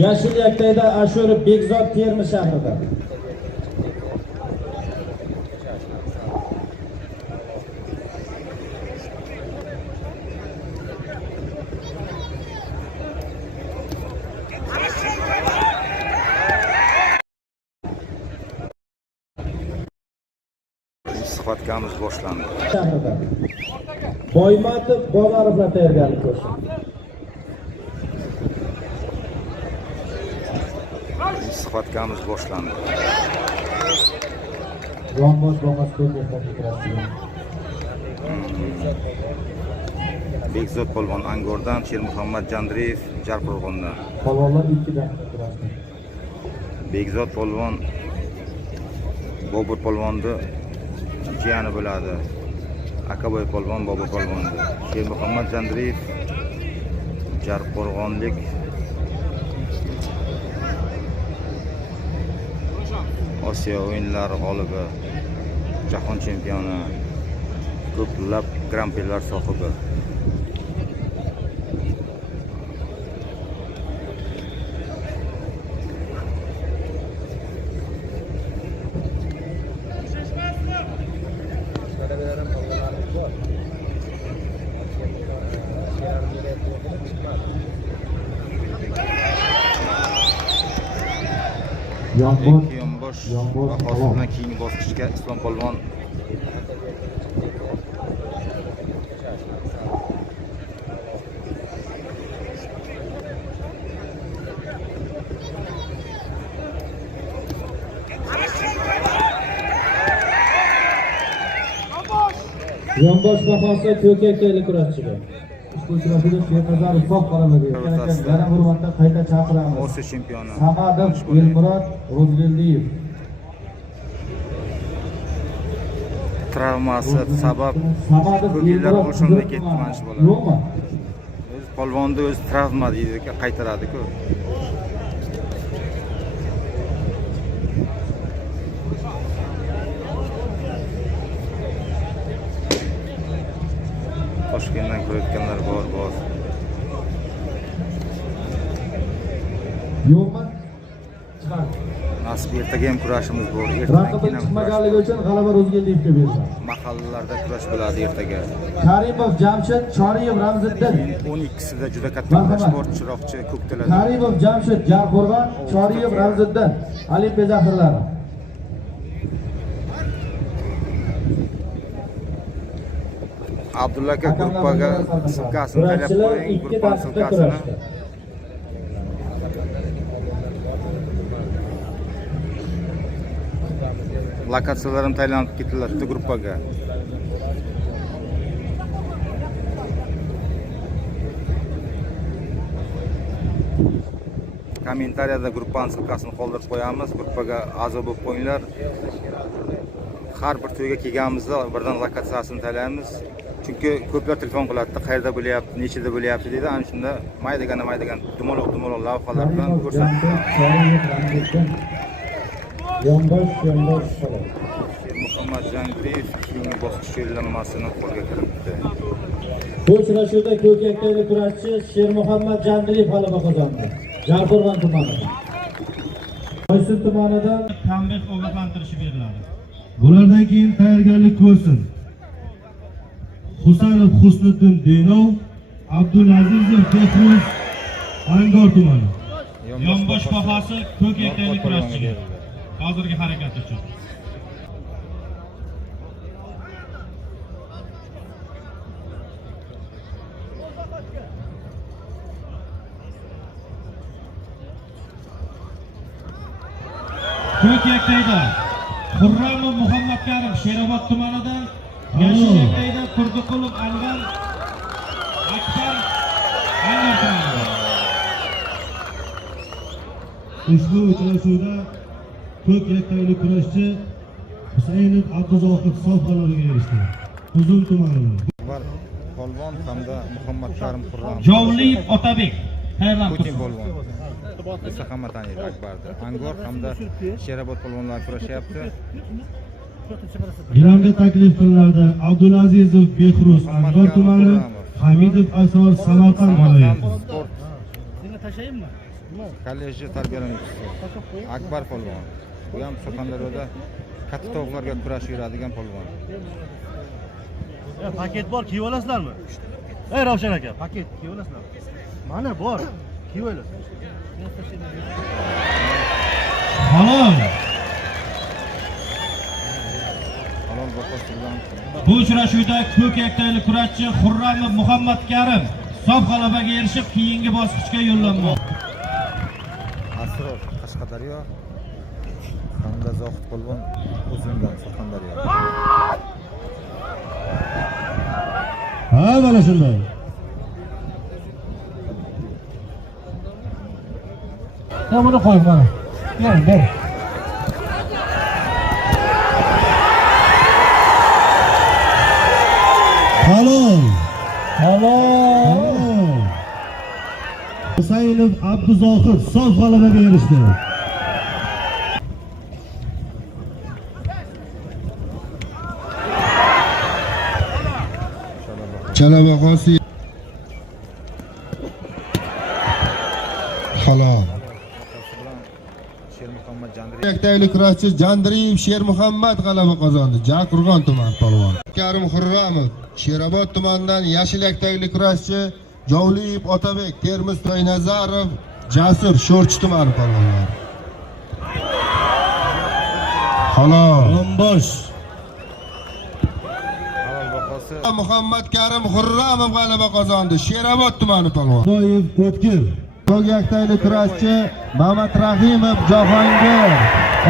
Yashil yaktayda Ashur Bekzod Termiz shahrida. Suhbatimiz boshlandi. Shahrida. Boymatov Bomarovlar tayyorgarlik ko'rsin. Suhbatimiz boshlandi. Yonbosh boqas ko'rsin. Bekzod polvon Angordan, Shermuhammad Jandriyev Jarqo'rg'ondan. Polvonlar 2dan turadi. Bekzod polvon Bobur polvonni jiyani bo'ladi. Akaboy polvon Bobur polvonni. Shermuhammad Jandriyev Jarqo'rg'onlik Osiyo o'yinlari g'olibi, jahon chempioni, ko'plab Grand Prixlar sohibi. Yonbosh bahosidan keyingi bosqichga Islom polvon Yonbosh bahosi ko'kakaylik kurashchiga. Ushbu uchrashuvda Sherzod Uzoq qoladi. Yana hurmatda qayta chaqiramiz. Osiyo chempioni Samadov Elmurod Ro'zg'eldiyev. travmasi sabab ko'p yillar o'shanda ketdi mana shu bola. Yo'qmi? O'z polvonni o'zi travma deydi, qaytaradi-ku. Toshkentdan ko'rayotganlar bor. Yo'qmi? Chiqar. Nasib ertaga ham kurashimiz bor. Raqibning chiqmaganligi uchun g'alaba Ro'zg'eldiyevga berildi. Mahallalarda kurash bo'ladi ertaga. Karimov Jamshid Choriyev Ramziddin. 12sida juda katta kurash bor, chiroqchi ko'ktaladi. Karimov Jamshid Jarqo'rg'on Choriyev Ramziddin. Olimpiya zaxiralari. Abdulla aka gruppaga silkasini taylab qo'ying, gruppa silkasini. Lokatsiyalarim tayyorlanib ketiladi gruppaga. Kommentariyada gruppani silkasini qoldirib qo'yamiz. Gruppaga a'zo bo'lib qo'yinglar. Har bir to'yga kelganimizda birdan lokatsiyasini tayyorlaymiz. Chunki ko'plar telefon qiladi, qayerda bo'lyapti, nechida bo'lyapti deydi. Ana shunda maydagan dumaloq lavhalar bilan ko'rsatamiz. Yonbosh Muhammad Jandriyev keyingi bosqich yo'llanmasini qo'lga kiritdi. Bu uchrashuvda ko'kakaylik kurashchi Shermuhammad Jandriyev g'alaba qozondi. Jarqo'rg'on tumanidan. Qo'ysin tumanidan tanbeh ogohlantirishi beriladi. Bulardan keyin tayyorgarlik ko'rsin. Husanov Husniddin Denov, Abdulazizov Behruz Angor tumani. Yonbosh bahosi ko'kakaylik kurashchiga. Hozirgi harakat uchun. Ko'kyaktayda Xurramov Muhammad Karim Sherobod tumanidan, Yashil yaktayda Kurdiqulov Anvar Akbar Angor tumanidan. Ushbu uchrashuvda ko'kyaktaylik kurashchi Husaynov Abduzohid sof g'alabaga erishdi. Uzun tumanidan. Polvon hamda Muhammad Karim Xurram. Jovliyev Otabek tayyorlanib Putin polvon. Esa hamma taniydi Akbarni. Angor hamda Sherobod polvonlar kurashyapti. Gilamga taklif qilinadi. Abdulazizov Behruz Angor tumani, Hamidov Asor Samarqand viloyati. kollejda tarbiyalanuvchisi Akbar polvon. Bu ham Surxondaryoda katta tovuqlarga kurashib yuradigan polvon. Paket bor, kiyib olasizlarmi? Ey Ravshan aka, paket kiyib olasizlarmi? Mana bor, kiyib olasiz. Halol. Halol bahosi bilan Bu uchrashuvda ko'k yaktayli kurashchi Xurramov Muhammad Karim sof g'alabaga erishib, keyingi bosqichga yo'llanmoqda. Asror Qashqadaryo hamda Zohid polvon Uzundan Surxondaryo. Ha, mana shunday. Ya buni qo'y mana. Ber, ber. Halol. Halol. Husaynov Abduzohid sof g'alabaga erishdi. Chalabaqosi halol. Sher Muhammad Jandiriy Yaktayli kurashchi Jandiriyev Sher Muhammad g'alaba qozondi. Jaqurg'on tuman polvon. Karim Xurramov Sherobod tumanidan yashil yaktayli kurashchi Jovliyev Otabek Termiz To'ynazarov Jasur Sho'rchi tumani polvonlar. Halol. Bombosh. halol bahosi Muhammad Karim Xurramov g'alaba qozondi. Sherobod tumani polvon. Doyev O'tkir. Ko'k yaktayli kurashchi Mamat Rahimov Jahongir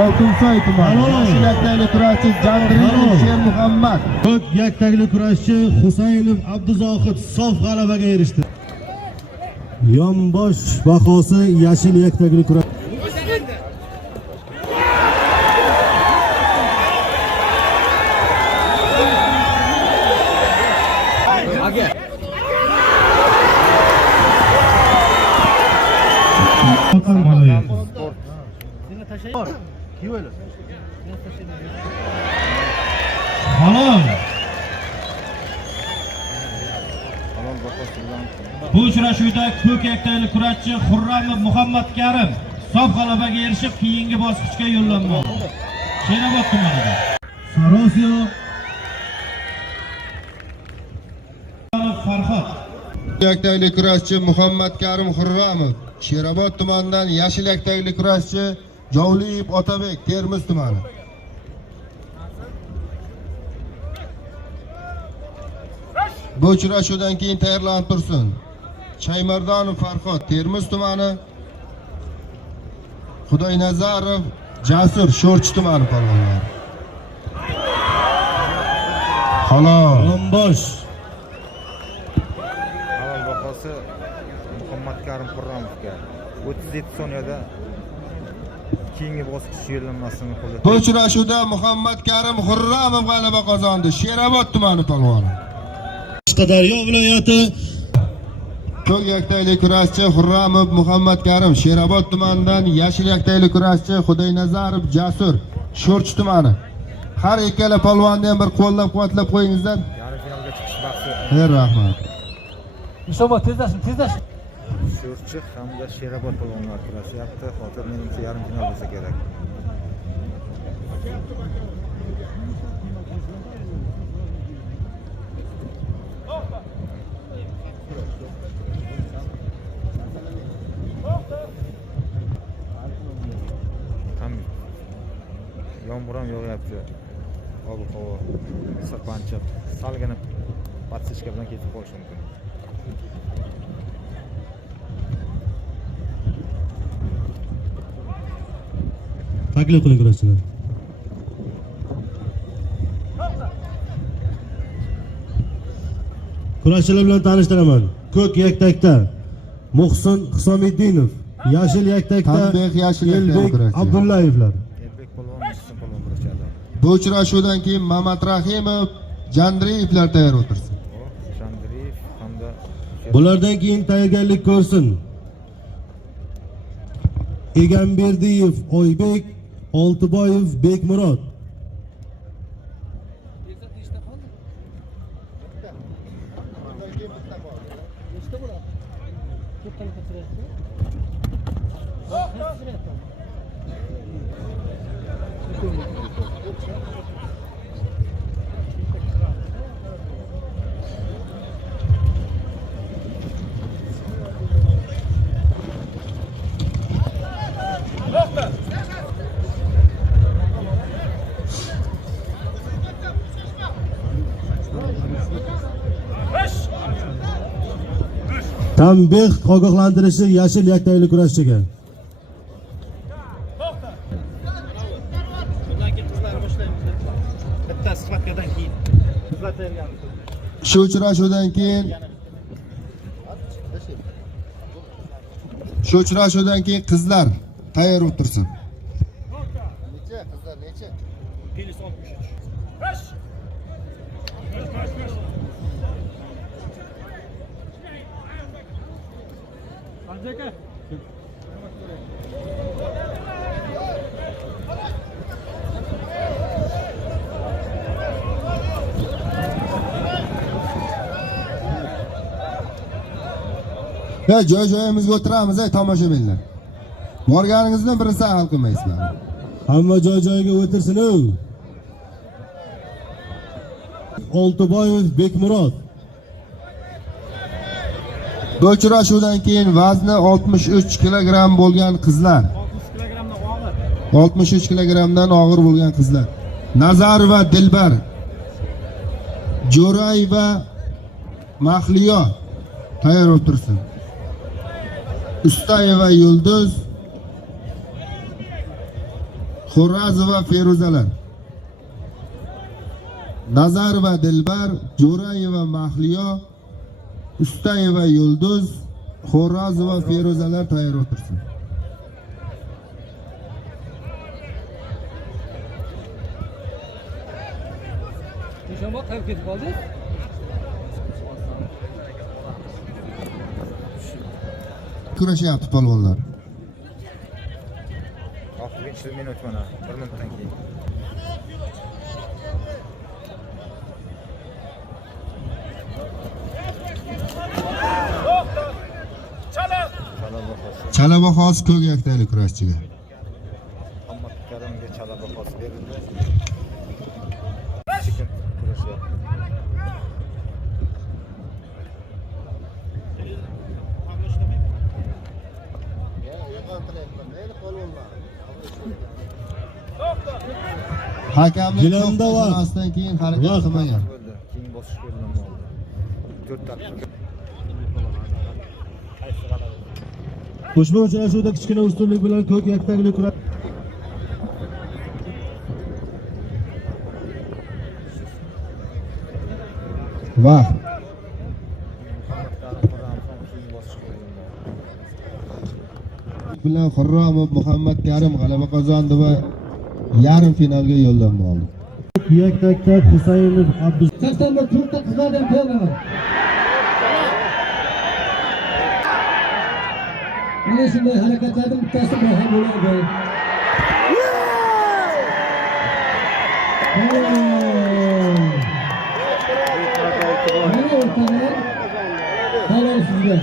Oltinsoy tumani. Yashil yaktayli kurashchi Jandiriyev Sher Muhammad. Ko'k yaktayli kurashchi Husaynov Abduzohid sof g'alabaga erishdi. Yonbosh bahosi yashil yaktayli kurash. Bor, kiyib olasiz. Halol. halol bahosi bilan Bu uchrashuvda ko'k yaktayli kurashchi Xurramov Muhammad Karim sof g'alabaga erishib, keyingi bosqichga yo'llanmoqda. Sherobod tumanida. Sarosiyo Farhod. Yaktayli kurashchi Muhammad Karim Xurramov Sherobod tumanidan yashil yaktayli kurashchi Jovliyev Otabek Termiz tumani. Bu uchrashuvdan keyin tayyorlanib tursin. Shaymardonov Farhod Termiz tumani, Xudoynazarov Jasur Sho'rchi tumani polvonlar. Halol. Bombosh. halol bahosi Muhammad Karim Xurramovga 37 soniyada keyingi bosqich yo'llanmasini qo'lga Bu uchrashuvda Muhammad Karim Xurramov g'alaba qozondi. Sherobod tumani polvoni. Qashqadaryo viloyati Ko'k yaktayli kurashchi Xurramov Muhammad Karim Sherobod tumanidan yashil yaktayli kurashchi Xudoynazarov Jasur Sho'rchi tumani. Har ikkala polvonni ham bir qo'llab-quvvatlab qo'yingizlar. yarim finalga chiqish bahsi Rahmat. Inshaalloh tezlashing, tezlashing. Sho'rchi hamda Sherobod polvonlar kurashyapti. Hozir menimcha yarim final bo'lsa kerak. Ham yomg'ir ham yog'yapti. Ob-havo sirpanchiq, salgina patsishka bilan ketib qolishi mumkin. taklif qiling kurashchilar. Kurashchilar bilan tanishtiraman. Ko'k yaktakda Muhsin Husamoddinov, yashil yaktakda Tanbeh yashil yaktak Elbek kurashchi. Abdullayevlar. Elbek polvon, Muhsin polvon kurashadi. Bu uchrashuvdan keyin Mamat Rahimov Jandriyevlar tayyor o'tirsin. Jandiriyev hamda Bulardan keyin tayyorgarlik ko'rsin. Egamberdiyev Oybek, Oltiboyev Bekmurod. Tanbeh ogohlantirishi yashil yaktaglik kurashchiga. Shu uchrashuvdan keyin qizlar tayyor o'tirsin. Necha qizlar necha? 563. Anjaka. Ya joy-joyimizga o'tiramiz, ey tomoshabinlar. Borganingizdan birisi hal qilmaysizlar. Hamma joy-joyiga o'tirsin. Oltiboyev Bekmurod. Bu uchrashuvdan keyin vazni 63 kilogramm bo'lgan qizlar. 63 kilogramdan og'ir bo'lgan qizlar. Nazar va Dilbar. Jo'ray va Mahliyo tayyor o'tirsin. Ustayeva Yulduz, Xo'razova Feruzalar. Nazar va Dilbar, Jo'rayeva Mahliyo, Ustayeva Yulduz, Xo'razova Feruzalar tayyor o'tirsin. Nishonbod qayerga ketib qoldi? Kurashyapti polvonlar. Oxirgi minut mana 1 minutdan keyin. Chala bahosi ko'k yaktaglik kurashchiga. Muhammad Karimga chala bahosi berildi. Chiqib kurashyapti. Hakamlik Gilamda var. to'xtatmasdan keyin harakat qilmagan. Bo'ldi. Keyin bosish yo'llanma oldi. 4 daqiqa. Ushbu uchrashuvda kichkina ustunlik bilan ko'k yaktaglik kurash. Vaqt. bilan Xurramov Muhammad Karim g'alaba qozondi va yarim finalga yo'llanma oldi. Yaktakda Husaynov Abdus 84 ta qizlardan tayyorlanadi. Mana shunday harakatlarning bittasi baham bo'ladi. Mana o'rtalar. Halol sizga.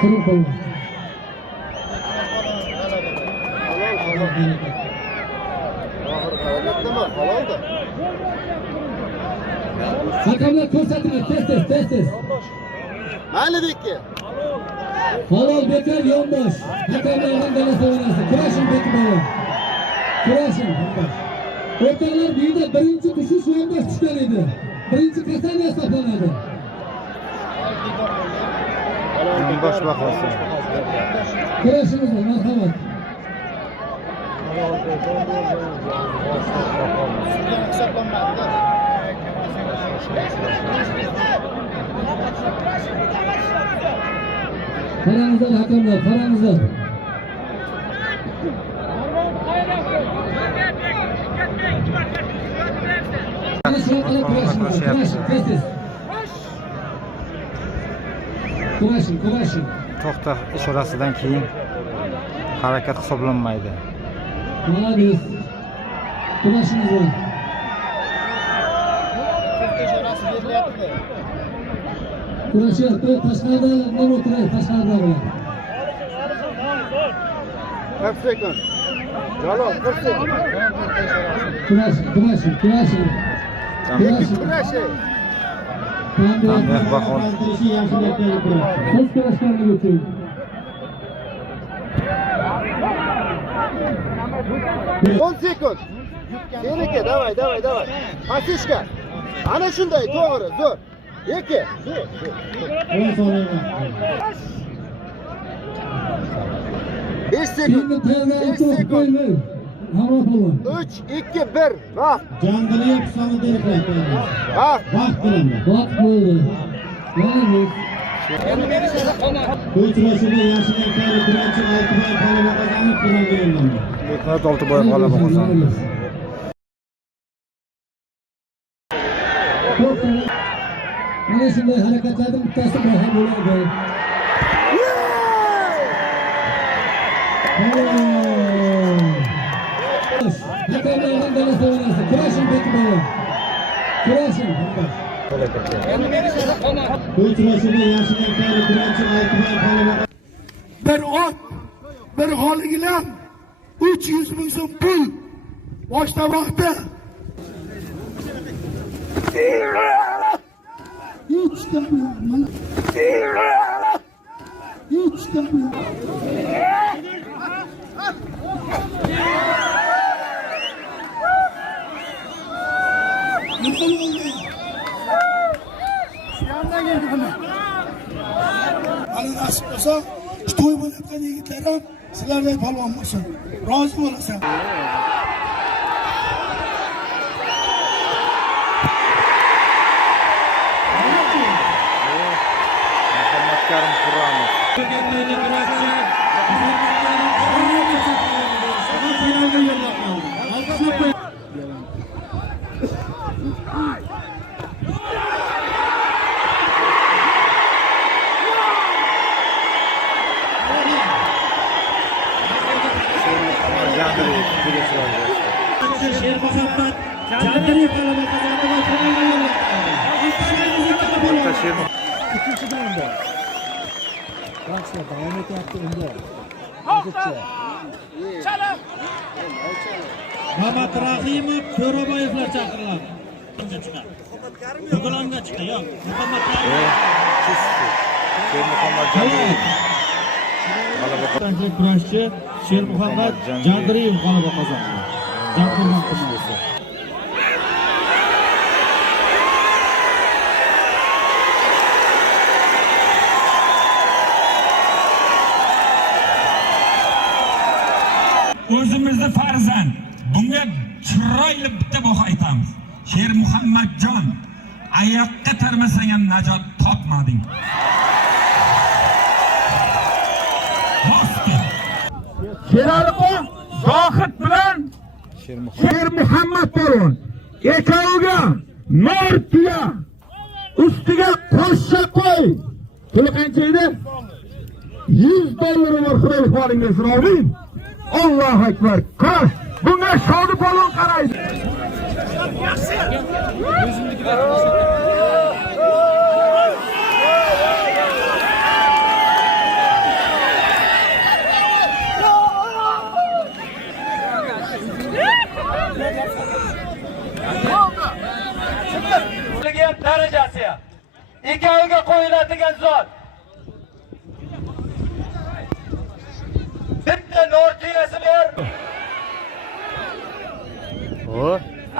Turun qo'ying. Hakamlar ko'rsatinglar, tez. Mayli bekka. Halol bekar yondosh. Hakamlardan dalasi oynasi. Kurashing bekka bola. Kurashing. O'rtoqlar bu yerda birinchi tushish yondosh tushgan edi. Birinchi kasal hisoblanadi. Bosh bahosi. Kurashimiz marhamat. Qarangizlar hakamlar, qarangizlar. Kurashing. To'xta ishorasidan keyin harakat hisoblanmaydi. Молодец. Kurashimiz bor. Kurashyapti, tashqarida nima o'tiradi, tashqarida bo'lar. 40 sekund. Jalol 40 sekund. Kurashing. Kurashing. Tanbeh bahor. Siz kurashganlik uchun. On sekund. Seniki, davay. Pasishka. Ana shunday, to'g'ri, zo'r. Eki. Besh sekund. 5 sekund. 3, 2, 1. Vaqt. Jandiriyev sonida Vaqt. vaqt bilan. Vaqt bo'ldi. Yolg'iz. Bu uchrashuvda Yashilakdagi kurashchi Oltiboy g'alaba qozonib finalga yo'llandi. Mehnat Oltiboyev g'alaba qozondi. Mana shunday harakatlarning bittasi baho bo'ladi. Hakamlardan dala so'rasi. Kurashing Bekboyev. Kurashing. Bu uchrashuvda Yashilakdagi kurashchi Oltiboy g'alaba bir ot, bir holigilar 300 ming so'm pul boshda vaqti. Hiç demiyorum. Hiç demiyorum. Nasıl oldu? Şu yandan geldi bana. Bana nasip olsa, şu to'y bo'layotgan yigitlarim sizlarday palvon bo'lsin. Rozi bo'lasan. Karim Qurramov. finalga yo'llanadi. Sher Muhammad Jandiriyev g'alaba qozondi va finalga yo'llanadi. İkinci dönemde. Fransa devam etti önde. Muhammad Rahimov, To'raboyevlar chaqiriladi. Bugunga chiqdi, yo'q. Muhammad Rahimov. Sher Muhammad Jandiriyev. Qancha kurashchi Sher Muhammad Jandiriyev g'alaba qozondi. Jandiriyev tumani. O'zimizni farzand. Bunga chiroyli bitta baho aytamiz. Sher Muhammadjon, oyoqqa tarmasang ham najot topmading. Bosdi. Sheraliqon Zohid bilan Sher Muhammad To'ron ekoviga Nortiya ustiga qo'shcha qo'y. Puli qancha edi? $100 bor xudoyixoningiz ro'min. Allohu akbar. Qarash. Bunga Shodi polvon qaraydi. darajasi. Ikkoviga qo'yiladigan zot. Bitta Nortiyasi bor.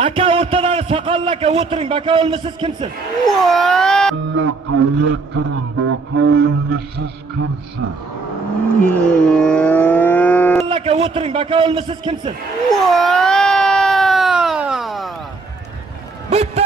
Aka o'rtadagi soqolli aka o'tiring. Baka o'lmisiz kimsiz? Aka o'tiring. Baka o'lmisiz kimsiz? Bitta